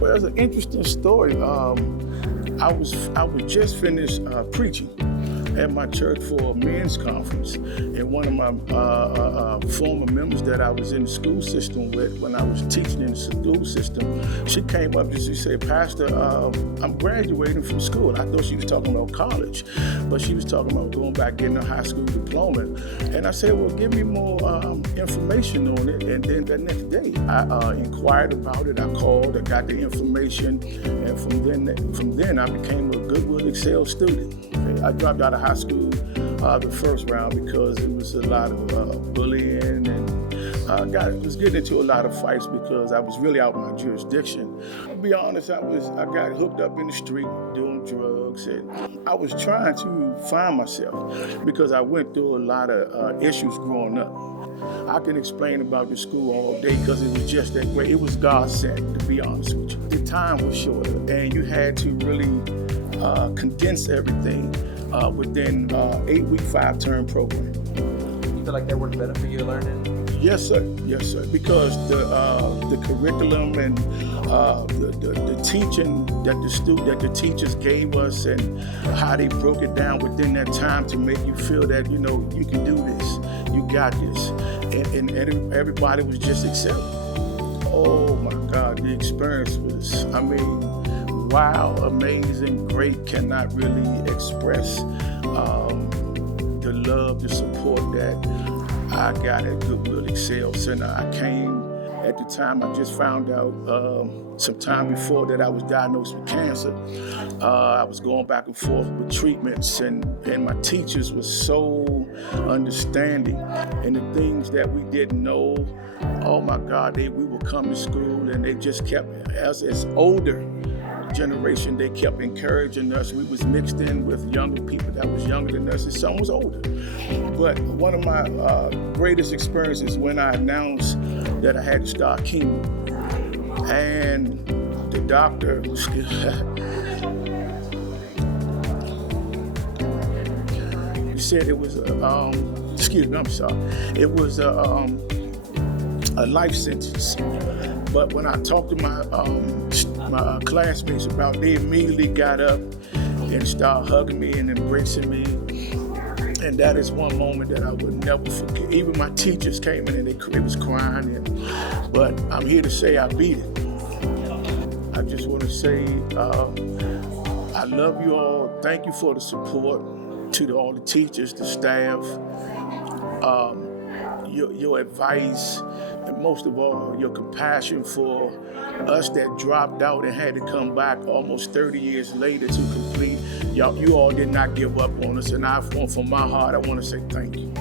Well, it's an interesting story. I was just finished preaching at my church for a men's conference, and one of my former members that I was in the school system with when I was teaching in the school system, she came up and she said, "Pastor, I'm graduating from school." I thought she was talking about college, but she was talking about going back getting a high school diploma. And I said, "Well, give me more information on it." And then the next day, I inquired about it. I called, I got the information, and from then I became a Goodwill Excel student. I dropped out of high school the first round because it was a lot of bullying, and was getting into a lot of fights because I was really out of my jurisdiction. To be honest, I got hooked up in the street doing drugs, and I was trying to find myself because I went through a lot of issues growing up. I can explain about the school all day because it was just that great. It was God sent, to be honest with you. The time was shorter, and you had to really condense everything within 8-week, 5-term program. You feel like that worked better for your learning? Yes, sir. Yes, sir. Because the curriculum and the teaching that the teachers gave us, and how they broke it down within that time to make you feel that you can do this, you got this, and everybody was just excelling. Oh my God, the experience was, wow, amazing, great. Cannot really express the love, the support that I got at Goodwill Excel Center. I came at the time, I just found out some time before that I was diagnosed with cancer. I was going back and forth with treatments, and my teachers were so understanding. And the things that we didn't know, oh my God, we would come to school and they just kept, as older generation, they kept encouraging us. We was mixed in with younger people that was younger than us, and some was older. But one of my greatest experiences when I announced that I had to start chemo, and the doctor he said it was it was a life sentence. But when I talked to my classmates about it, they immediately got up and started hugging me and embracing me. And that is one moment that I would never forget. Even my teachers came in and they was crying. But I'm here to say I beat it. I just want to say I love you all. Thank you for the support to all the teachers, the staff, your advice, and most of all, your compassion for us that dropped out and had to come back almost 30 years later to complete. You all did not give up on us, and from my heart, I want to say thank you.